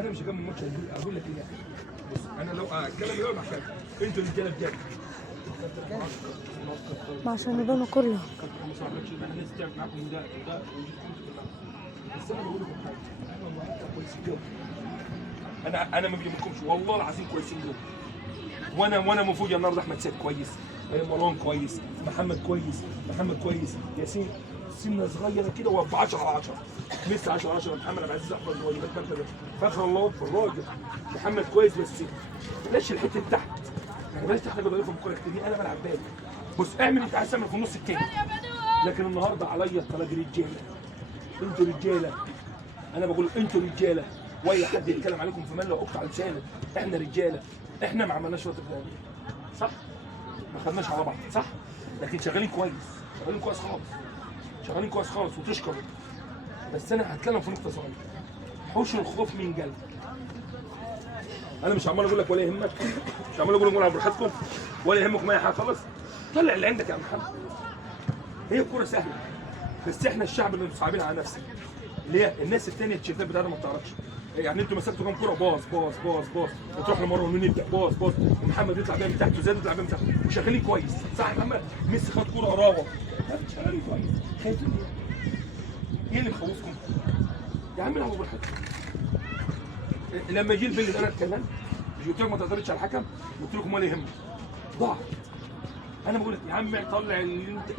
انا مش هكمل الماتش. اقول لك ايه، بص انا لو اتكلم الاول مع كده انتوا رجاله بجد ما عشان يبانوا كله. الناس تعمل معاكم وده بس انا بقول لكم حاجه، احنا النهارده كويسين جدا. انا ما بجيبلكمش والله العظيم كويسين جدا. وانا مفوجئ النهارده احمد سيد كويس، مروان كويس، محمد كويس، ياسين سنه صغيره كده و 10/10 لسه 10/10. محمد عبد العزيز احمد هو اللي فخر الله في الراجل. محمد كويس بس بلاش الحته تحت، يعني بلاش تحت بدل في الكوره كتير. انا بلعب بالي بص اعمل انت عايز تعمل في النص التاني، لكن النهارده عليا الطلاق رجاله. انتوا رجاله، انا بقول انتوا رجاله، واي حد يتكلم عليكم في مال اقطع لسانه. احنا رجاله، احنا ما عملناش وقت فلاني صح؟ ما خدناش على بعض صح؟ لكن شغالين كويس خالص وتشكر. بس انا هتكلم في نقطه صغيره، حوش الخوف من قلب. انا مش عمال اقول لك ولا يهمك، مش عمال اقول لكم العبوا براحتكم ولا يهمكم اي حاجه خالص. طلع اللي عندك يا محمد. هي الكوره سهله بس احنا الشعب اللي مصعبين على نفسنا. ليه؟ الناس الثانيه التيشيرتات بتاعتها ما بتعرفش. يعني انتوا مسكتوا كام كوره باص وتروح لمروان مين يبدا باص ومحمد يطلع بيها من تحت وزياد يطلع بيها من تحت وشغالين كويس صح يا محمد؟ ميسي خد كوره قراوه شغالين كويس. خايفين ايه اللي مخوفكم؟ يا عم العبوا براحتكم. لما يجي البيل انا اتكلمت مش قلت لكم ما تعترضش على الحكم؟ قلت لكم ولا يهمك ضاعت. انا بقول لك يا عم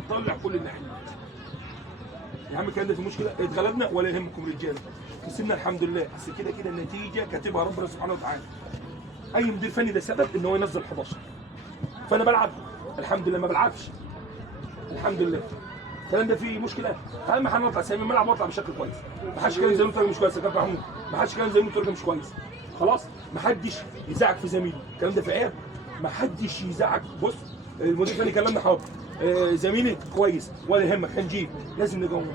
طلع كل اللي عندك يا عم. كان ده في مشكله اتغلبنا ولا يهمكم رجاله، كسبنا الحمد لله. بس كده النتيجه كاتبها ربنا سبحانه وتعالى. اي مدير فني ده سبب ان هو ينزل 11، فانا بلعب الحمد لله، ما بلعبش الحمد لله. الكلام ده فيه مشكله. اهم حاجه نطلع سامي الملعب واطلع بشكل كويس. ما حدش كلام زي ما مش كويس يا كابتن محمود، ما حدش كلام زي ما مش كويس خلاص. ما حدش يزعق في زميله، الكلام ده في عيب. ما حدش يزعق. بص المدير الفني كلمنا حاضر، زميلي كويس ولا يهمك هنجيب، لازم نجاوب.